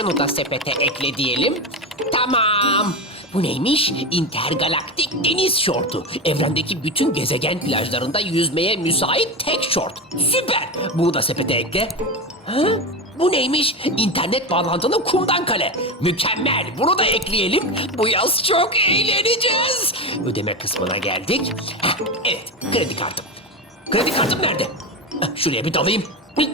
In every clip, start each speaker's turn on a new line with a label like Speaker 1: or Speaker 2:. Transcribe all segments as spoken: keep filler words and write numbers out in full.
Speaker 1: Şunu da sepete ekle diyelim. Tamam. Bu neymiş? İntergalaktik deniz şortu. Evrendeki bütün gezegen plajlarında yüzmeye müsait tek şort. Süper. Bunu da sepete ekle. Ha? Bu neymiş? İnternet bağlantılı kumdan kale. Mükemmel. Bunu da ekleyelim. Bu yaz çok eğleneceğiz. Ödeme kısmına geldik. Heh, evet, kredi kartım. Kredi kartım nerede? Heh, şuraya bir dalayım.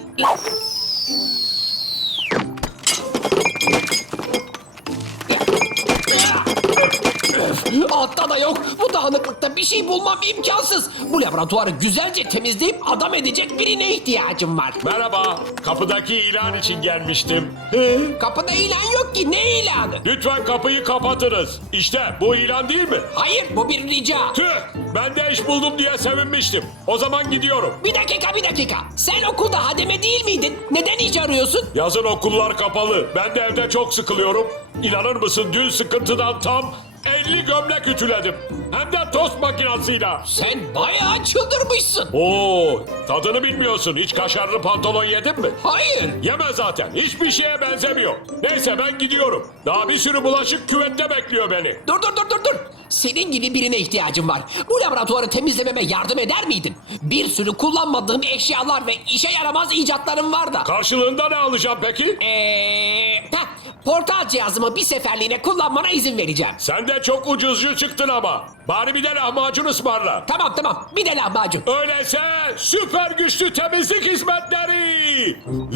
Speaker 1: Altta da yok. Bu dağınıklıkta bir şey bulmam imkansız. Bu laboratuvarı güzelce temizleyip adam edecek birine ihtiyacım var.
Speaker 2: Merhaba, kapıdaki ilan için gelmiştim.
Speaker 1: Kapıda ilan yok ki. Ne ilanı?
Speaker 2: Lütfen kapıyı kapatınız. İşte bu ilan değil mi?
Speaker 1: Hayır, bu bir rica.
Speaker 2: Tüh, ben de iş buldum diye sevinmiştim. O zaman gidiyorum.
Speaker 1: Bir dakika, bir dakika. Sen okulda hademe değil miydin? Neden iş arıyorsun?
Speaker 2: Yazın okullar kapalı. Ben de evde çok sıkılıyorum. İnanır mısın dün sıkıntıdan tam elli gömlek ütüledim. Hem de tost makinasıyla.
Speaker 1: Sen bayağı çıldırmışsın.
Speaker 2: Oo, tadını bilmiyorsun. Hiç kaşarlı pantolon yedin mi?
Speaker 1: Hayır.
Speaker 2: Yeme zaten. Hiçbir şeye benzemiyor. Neyse ben gidiyorum. Daha bir sürü bulaşık küvette bekliyor beni.
Speaker 1: Dur dur dur dur dur. Senin gibi birine ihtiyacım var. Bu laboratuvarı temizlememe yardım eder miydin? Bir sürü kullanmadığım eşyalar ve işe yaramaz icatlarım var da.
Speaker 2: Karşılığında ne alacağım peki?
Speaker 1: Eee... heh, portal cihazımı bir seferliğine kullanmana izin vereceğim.
Speaker 2: Sen de çok ucuzcu çıktın ama. Bari bir de lahmacun ısmarla.
Speaker 1: Tamam tamam, bir de lahmacun.
Speaker 2: Öyleyse süper güçlü temizlik hizmetleri.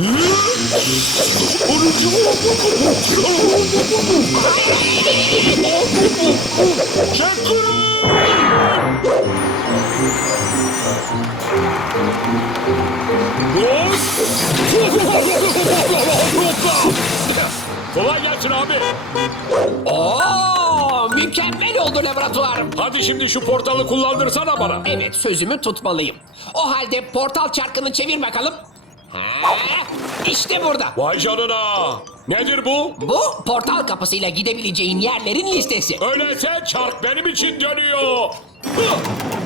Speaker 2: Kolay gelsin abi.
Speaker 1: Oo, mükemmel oldu laboratuvarım.
Speaker 2: Hadi şimdi şu portalı kullandırsana bana.
Speaker 1: Evet, sözümü tutmalıyım. O halde portal çarkını çevir bakalım. Ha, işte burada.
Speaker 2: Vay canına. Nedir bu?
Speaker 1: Bu portal kapısıyla gidebileceğin yerlerin listesi.
Speaker 2: Öyleyse çark benim için dönüyor. Hıh!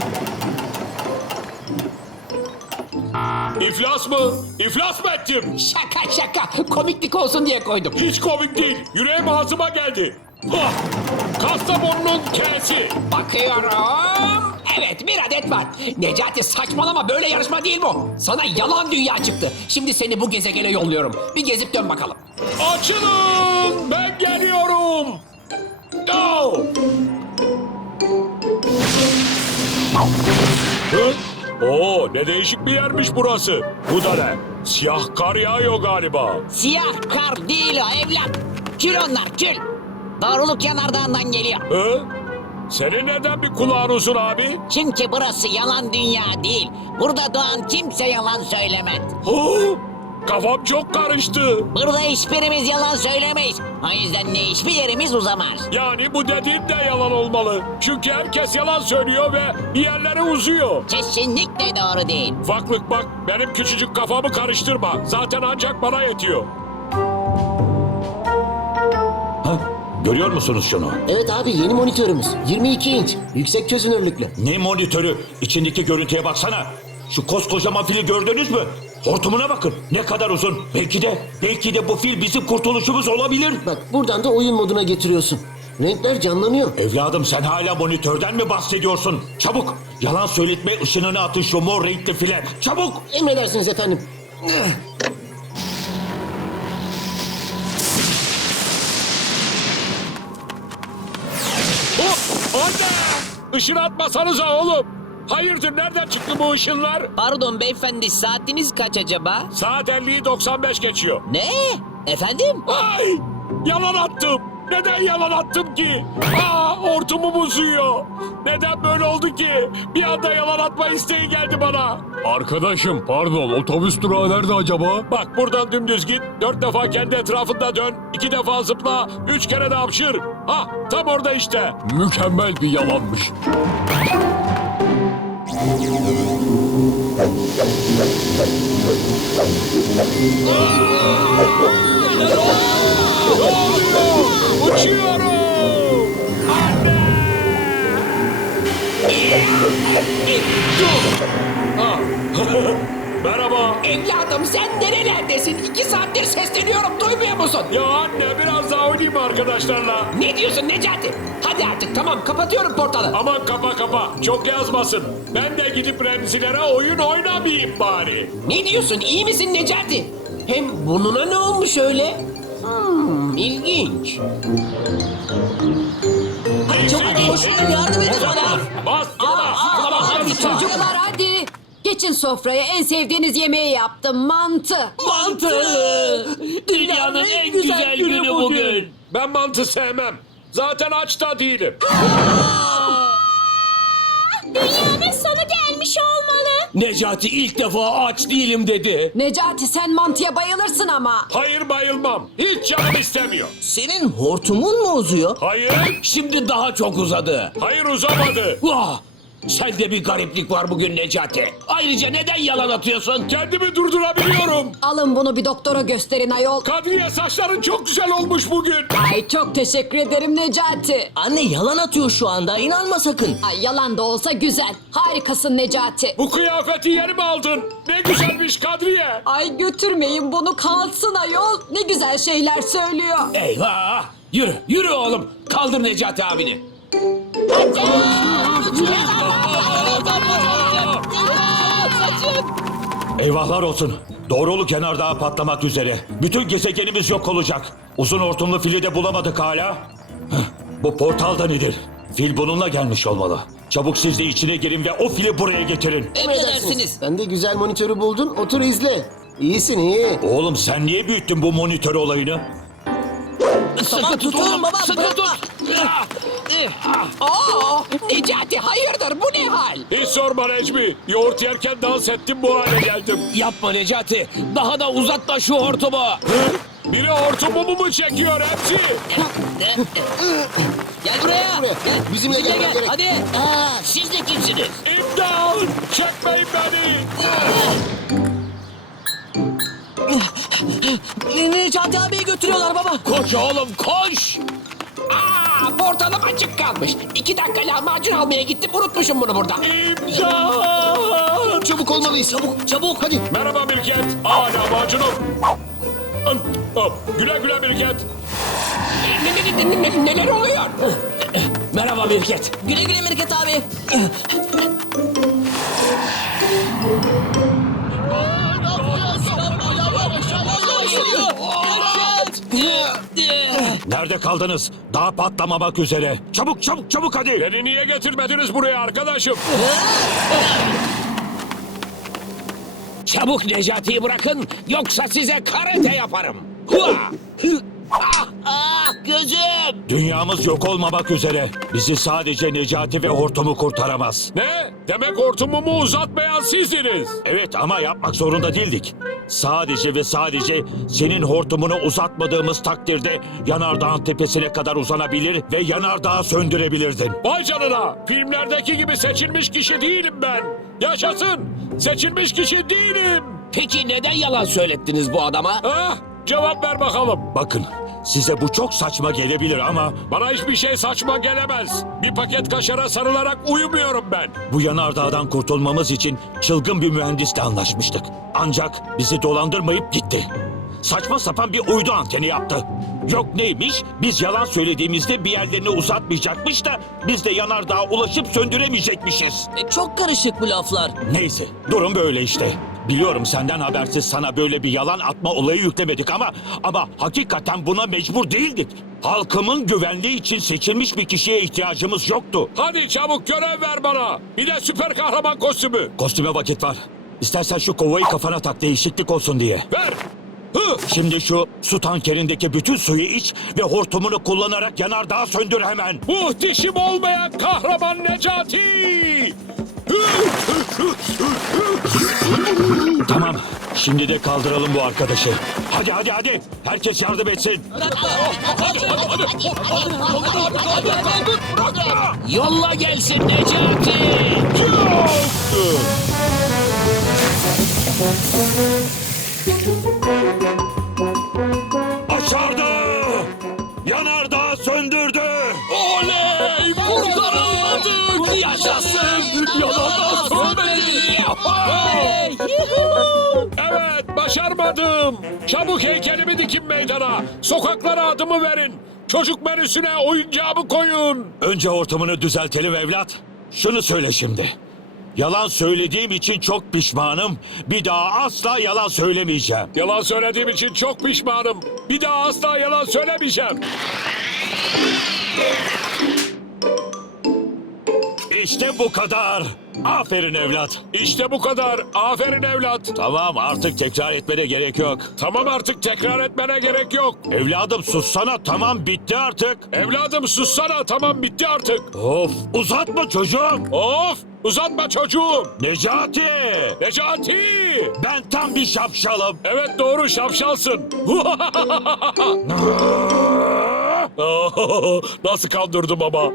Speaker 2: İflas mı? İflas mı ettim?
Speaker 1: Şaka şaka, komiklik olsun diye koydum.
Speaker 2: Hiç komik değil. Yüreğim ağzıma geldi. Hah! Kastamonu'nun K'si.
Speaker 1: Bakıyorum. Evet, bir adet var. Necati saçmalama, böyle yarışma değil bu. Sana yalan dünya çıktı. Şimdi seni bu gezegene yolluyorum. Bir gezip dön bakalım.
Speaker 2: Açılın! Ben geliyorum. Go! Hı? Oo, ne değişik bir yermiş burası. Bu da ne? Siyah kar yağıyor galiba.
Speaker 3: Siyah kar değil o evlat. Kül onlar kül. Doğruluk yanardağından geliyor.
Speaker 2: Hı? Senin neden bir kulağın uzun abi?
Speaker 3: Çünkü burası yalan dünya değil. Burada doğan kimse yalan söylemez.
Speaker 2: Hı? Kafam çok karıştı.
Speaker 3: Burada hiçbirimiz yalan söylemeyiz. O yüzden de hiçbir yerimiz uzamaz.
Speaker 2: Yani bu dediğin de yalan olmalı. Çünkü herkes yalan söylüyor ve bir yerlere uzuyor.
Speaker 3: Kesinlikle doğru değil.
Speaker 2: Ufaklık bak, benim küçücük kafamı karıştırma. Zaten ancak bana yetiyor.
Speaker 4: Ha? Görüyor musunuz şunu?
Speaker 5: Evet abi, yeni monitörümüz. yirmi iki inç. Yüksek çözünürlüklü.
Speaker 4: Ne monitörü? İçindeki görüntüye baksana. Şu koskocaman fili gördünüz mü? Hortumuna bakın. Ne kadar uzun. Belki de, belki de bu fil bizim kurtuluşumuz olabilir.
Speaker 5: Bak, buradan da oyun moduna getiriyorsun. Renkler canlanıyor.
Speaker 4: Evladım sen hala monitörden mi bahsediyorsun? Çabuk! Yalan söyletme ışınını atın şu mor renkli file. Çabuk!
Speaker 5: Emredersiniz efendim.
Speaker 2: Hop! Anne! Işın atmasanıza oğlum. Hayırdır, nereden çıktı bu ışınlar?
Speaker 3: Pardon beyefendi, saatiniz kaç acaba?
Speaker 2: Saat elliyi doksan beş geçiyor.
Speaker 3: Ne? Efendim?
Speaker 2: Ay! Yalan attım. Neden yalan attım ki? Aa, hortumum uzuyor. Neden böyle oldu ki? Bir anda yalan atma isteği geldi bana.
Speaker 6: Arkadaşım pardon, otobüs durağı nerede acaba?
Speaker 2: Bak buradan dümdüz git. Dört defa kendi etrafında dön. İki defa zıpla. Üç kere de hapşır. Ha, tam orada işte.
Speaker 6: Mükemmel bir yalanmış.
Speaker 2: Uçuyorum. Anne! Dur. Ah. Merhaba.
Speaker 1: Evladım sen nerelerdesin? İki saattir sesleniyorum duymuyor musun?
Speaker 2: Ya anne biraz daha oynayayım arkadaşlarla.
Speaker 1: Ne diyorsun Necati? Hadi artık tamam kapatıyorum portalı.
Speaker 2: Aman kapa kapa. Çok yazmasın. Ben de gidip Remzilere oyun oynamayayım bari.
Speaker 1: Ne diyorsun iyi misin Necati? Hem burnuna ne olmuş öyle? Hmm, ilginç.
Speaker 3: Hadi çabuk koşun yardım edin ona.
Speaker 2: Bas.
Speaker 3: Aa,
Speaker 2: bas.
Speaker 3: hadi
Speaker 7: Çocuklar hadi. Geçin sofraya en sevdiğiniz yemeği yaptım mantı.
Speaker 2: Mantı. Dünyanın en güzel günü bugün. Ben mantı sevmem. Zaten aç da değilim.
Speaker 7: Dünyanın sonu gelmiş olmalı.
Speaker 2: Necati ilk defa aç değilim dedi.
Speaker 7: Necati sen mantıya bayılırsın ama.
Speaker 2: Hayır bayılmam. Hiç canım istemiyor.
Speaker 3: Senin hortumun mu uzuyor?
Speaker 2: Hayır.
Speaker 8: Şimdi daha çok uzadı.
Speaker 2: Hayır uzamadı.
Speaker 8: Vah! Sende bir gariplik var bugün Necati. Ayrıca neden yalan atıyorsun?
Speaker 2: Kendimi durdurabiliyorum.
Speaker 7: Alın bunu bir doktora gösterin ayol.
Speaker 2: Kadriye saçların çok güzel olmuş bugün.
Speaker 7: Ay çok teşekkür ederim Necati.
Speaker 3: Anne yalan atıyor şu anda. İnanma sakın.
Speaker 7: Ay yalan da olsa güzel. Harikasın Necati.
Speaker 2: Bu kıyafeti yeni mi aldın? Ne güzelmiş Kadriye.
Speaker 7: Ay götürmeyin bunu kalsın ayol. Ne güzel şeyler söylüyor.
Speaker 8: Eyvah! Yürü, yürü oğlum. Kaldır Necati abini.
Speaker 4: Eyvahlar olsun. Doğruluk yanardağı patlamak üzere. Bütün gezegenimiz yok olacak. Uzun hortumlu fili de bulamadık hala. Heh, bu portal da nedir? Fil bununla gelmiş olmalı. Çabuk siz de içine girin ve o fili buraya getirin.
Speaker 3: Emredersiniz.
Speaker 5: Sen de güzel monitörü buldun. Otur izle. İyisin iyi.
Speaker 4: Oğlum sen niye büyüttün bu monitör olayını?
Speaker 3: Tamam tutuyorum baba.
Speaker 8: Sıkı
Speaker 3: bırakma.
Speaker 8: tut.
Speaker 1: Aa, Necati hayırdır bu ne hal?
Speaker 2: Hiç sorma Necmi. Yoğurt yerken dans ettim bu hale geldim.
Speaker 8: Yapma Necati. Daha da uzatma şu hortumu.
Speaker 2: Biri hortumumu mu çekiyor hepsi?
Speaker 3: Gel buraya.
Speaker 5: Buraya. Bizimle
Speaker 3: Bizimle
Speaker 5: gelmen
Speaker 3: gel.
Speaker 5: gerek.
Speaker 3: Hadi.
Speaker 8: Aa, siz de kimsiniz?
Speaker 2: İmdat! Çekmeyin beni.
Speaker 3: Necati abiyi götürüyorlar baba.
Speaker 8: Koş oğlum koş.
Speaker 1: Aa, portalım açık kalmış. İki dakika lahmacun almaya gittim unutmuşum bunu burada.
Speaker 2: İmdat!
Speaker 5: Çabuk olmalıyız. Çabuk. Çabuk. Hadi.
Speaker 2: Merhaba Mirket. Aa lahmacunum. Hop, güle güle Mirket.
Speaker 1: Ne, ne, ne, ne, neler oluyor?
Speaker 8: Merhaba Mirket.
Speaker 3: Güle güle Mirket abi.
Speaker 4: Nerede kaldınız? Daha patlamamak üzere. Çabuk çabuk çabuk hadi.
Speaker 2: Beni niye getirmediniz buraya arkadaşım?
Speaker 8: Çabuk Necati'yi bırakın yoksa size karate yaparım. Hua! Hı! Ah, ah gözüm.
Speaker 4: Dünyamız yok olmamak üzere. Bizi sadece Necati ve hortumu kurtaramaz.
Speaker 2: Ne? Demek hortumumu uzatmayan sizdiniz.
Speaker 4: Evet ama yapmak zorunda değildik. Sadece ve sadece senin hortumunu uzatmadığımız takdirde yanardağın tepesine kadar uzanabilir ve yanardağı söndürebilirdin.
Speaker 2: Vay canına. Filmlerdeki gibi seçilmiş kişi değilim ben. Yaşasın. Seçilmiş kişi değilim.
Speaker 8: Peki neden yalan söylettiniz bu adama?
Speaker 2: Ha? Cevap ver bakalım.
Speaker 4: Bakın size bu çok saçma gelebilir ama
Speaker 2: Bana hiçbir şey saçma gelemez. Bir paket kaşara sarılarak uyumuyorum ben.
Speaker 4: bu yanardağdan kurtulmamız için çılgın bir mühendisle anlaşmıştık. Ancak bizi dolandırmayıp gitti. Saçma sapan bir uydu anteni yaptı. Yok neymiş? Biz yalan söylediğimizde bir yerlerini uzatmayacakmış da biz de yanardağa ulaşıp söndüremeyecekmişiz.
Speaker 3: E, çok karışık bu laflar.
Speaker 4: Neyse, durum böyle işte. Biliyorum senden habersiz sana böyle bir yalan atma olayı yüklemedik ama ama hakikaten buna mecbur değildik. Halkımın güvenliği için seçilmiş bir kişiye ihtiyacımız yoktu.
Speaker 2: Hadi çabuk görev ver bana. Bir de süper kahraman kostümü.
Speaker 4: Kostüme vakit var. İstersen şu kovayı kafana tak değişiklik olsun diye.
Speaker 2: Ver. Hı.
Speaker 4: Şimdi şu su tankerindeki bütün suyu iç ve hortumunu kullanarak yanardağı söndür hemen.
Speaker 2: Muhteşem olmayan kahraman Necati.
Speaker 4: Tamam, şimdi de kaldıralım bu arkadaşı. Hadi hadi hadi, herkes yardım etsin.
Speaker 8: Yolla gelsin Necati.
Speaker 4: Başardı! Yanardağı söndürdü!
Speaker 8: Oley! Kurtarılmadık! Yaşasın! Yalan sönmedi! Hey! Yuhuu!
Speaker 2: Başarmadım. Çabuk heykelimi dikin meydana. Sokaklara adımı verin. Çocuk menüsüne oyuncağımı koyun.
Speaker 4: Önce ortamını düzeltelim evlat. Şunu söyle şimdi. Yalan söylediğim için çok pişmanım. Bir daha asla yalan söylemeyeceğim.
Speaker 2: Yalan söylediğim için çok pişmanım. Bir daha asla yalan söylemeyeceğim.
Speaker 4: İşte bu kadar. Aferin evlat.
Speaker 2: İşte bu kadar. Aferin evlat.
Speaker 4: Tamam, artık tekrar etmene gerek yok.
Speaker 2: Tamam, artık tekrar etmene gerek yok.
Speaker 4: Evladım sussana, tamam bitti artık.
Speaker 2: Evladım sussana, tamam bitti artık.
Speaker 4: Of, uzatma çocuğum.
Speaker 2: Of, uzatma çocuğum.
Speaker 4: Necati.
Speaker 2: Necati.
Speaker 4: Ben tam bir şapşalım.
Speaker 2: Evet, doğru, şapşalsın. Nasıl kandırdım ama.